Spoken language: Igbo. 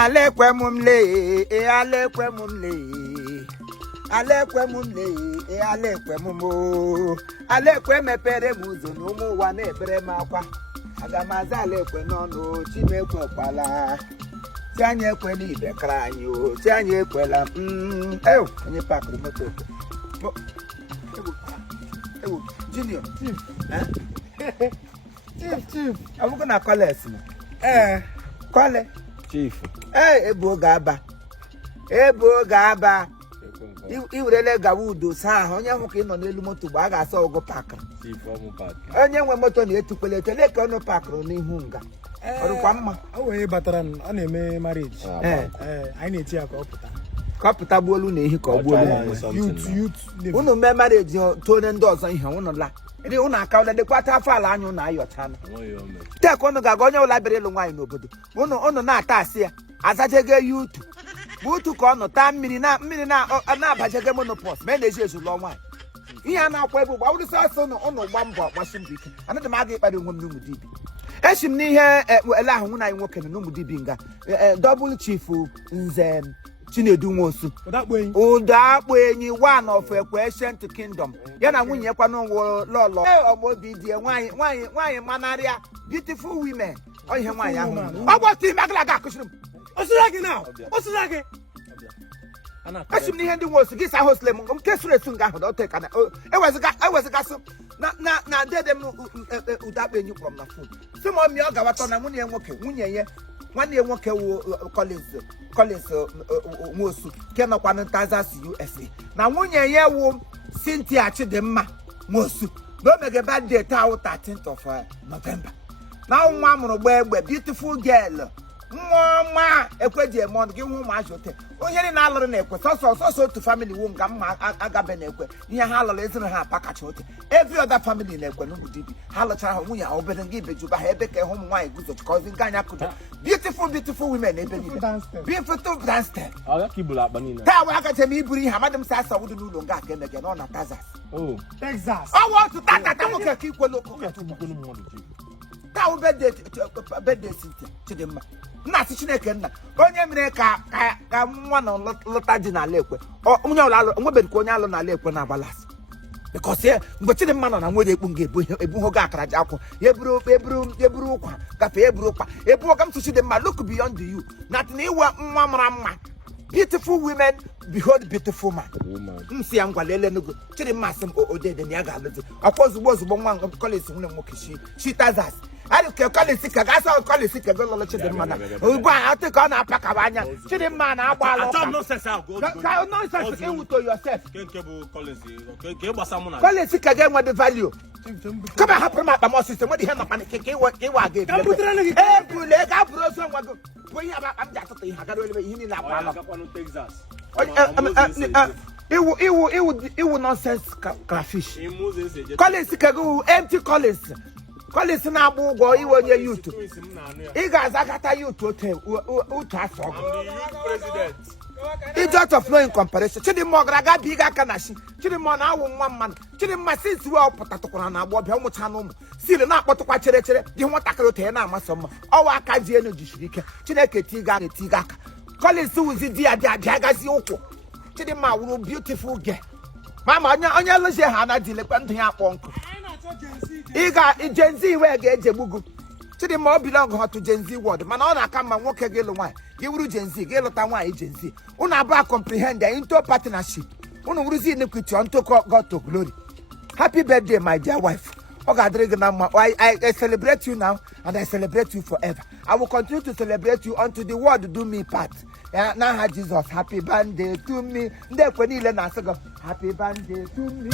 alekwe mumle alekwe mumle alekwe mumle alekwe mumo alekwe mepere muzo n'ụmụ ụwa na-ebere m akwa aga m aza alekwe n'ọnụ Chinekwe kwala ti anyị ekwe n'ibe kara anyị o ti anyị ekwela onye pakụrụ moto ewu junior chief abuko na college na kole chief ebo ga-aba iwerele gawa udo saa ahụ onye hụ ka ị nọ n'elu moto gba a ga-asa ọgụ pakụrụ onye nwe moto na-etukwele etele ka ọnụ pakụrụ n'ihu nga ọrụkwa mma o wee batara ọ na-eme marriage anyị na-eti ya ka ọ pụta gbuolu na ehi ka ọ gbuolu youth unu mee marriage tone ndị ọzọ ihe unu la ndị unu aka ụla dekwata afọ ala anyị unu ayọcha na tek unu ga-aga onye ụla bịara ịlụ nwaanyị n'obodo unu na-ata asị ya azajege ya utu bụ utu ka ọ nọ taa mmiri na-abajege monopos ma na-eji ezulọ nwaanyị ihe a na-akwa ebe ugbo awụrụsị ọsọ unu gba mbọ gbasi mbọ ike anaghị m aga ịkparị onwe m n'ụmụ dibi echi m n'ihe ele ahụ nwụ anyị nwoke na n'ụmụ dibi nga double chief nze Chinedu Nwosu ụda akpụ enyi one of Ekwe Ancient Kingdom ya na nwunye kwa n'ụwa lọlọ ọmọbi die nwaanyị manarịa beautiful women ihe nwaanyị ahụ ọgbọtụ ime agalaga akụsịrị m osira gị echi m n'ihe ndị Nwosu gị sa hosle m nke sụrụ esu nga ahụ dọta ewezigasị na dede m ụda akpụ enyi kpọrọ m na fon si m ọmị ọ gawata na nwunye ya nwanne ya nwoke wu Collins Nwosu nke nọkwa na Texas USA na nwunye ya wu Cynthia Chidimma Nwosu na o mege birthday taa 13th of November na nwa mụrụ gba egbe beautiful girl nwa ọma ekweji eme ọnụ gị hụ ụmụazị ote onye dị na-alụrụ na-ekwe sọsọ otu family wu nga mma agabe na-ekwe ihe ha lụrụ eziri ha apakacha ote every other family na-ekwe n'ugwu dibi ha lụchara ha nwunye ha obere nga ibejuba ha ebe ka ịhụ ụmụ nwaanyị guzochi ka ozi nga anya kụda beautiful women ebe niile beautiful dance taa wee agacha m iburu ihe amadị m sa asa wudu n'ụlọ nga aka emege nọ na Texas ọwa otu tatata nwoke ka ikwelu okwu taa wụ birthday Chidimma nna asị Chineke nna onye mere ka nwa na lọta ji n'ala ekwe onye ọla nwebeghị ka onye alụ n'ala ekwe na-agbalasị because mgbe Chidimma nọ na nwere ekpu nga ebuho ga akara ji akwụ ya eburu ụkwa gafee eburu ụkwa ebuo ga m tụ Chidimma look beyond you na iwe nwa mara mma beautiful women behold beautiful man nsi ya ngwa lele nugo Chidimma asị m odede na ya ga-alụzi ọkwa ozugbo nwa Collins nwunye nwoke shi Texas ari ke Collins ka ga-asa Collins ka lọlọ Chidimma na ugbu a ọtị ka ọ na-apa ka anya Chidimma na-agba alụ ka nonsense you to yourself Collins ka ga-enwe the value kama hapụrụ m akpa m ọsịsọ nwere ihe nakwa nke ịwa ga ebule ga bụrụ ozu nwa gị bụ ihe akpa m ji atụtụ ihe agara olebe ihe niile akpa iwu nonsense crayfish Collins ka go empty Collins na-agba ụgwọ iwe onye yutu ị ga-azakata yutu otu afọ ọgụ idiot of no comparison Chidimma ọgara bi ga aka na shi Chidimma na-awụ nwa mmanụ Chidimma since wee pụtatụkwara na agbọbịa ụmụcha na ụmụ siri na-akpọtụkwa chere dị nwatakịrị otu ya na-amasị mma ọwa aka ji enu jisiri ike Chineke tiga aka Collins wuzi di ya bịa gazi ụkwụ Chidimma wụrụ beautiful girl mama onye lụzie ha na dilekwa ndụ ya akpọ nkụ Gen Z wee ga-ejegbugo Chidimma ọ belong to Gen Z world mana ọ na-aka mma nwoke gị lụ nwaanyị gị wuru Gen Z gị lụta nwaanyị Gen Z unu abụọ comprehend into partnership unu wuruzi iniquity unto God to glory. Happy birthday my dear wife. ọ ga-adịrị gị na mma. I celebrate you now and I celebrate you forever. I will continue to celebrate you until the world do me part. N'aha Jesus, happy birthday to me. Ndị ekwe niile na-asị gị happy birthday to me.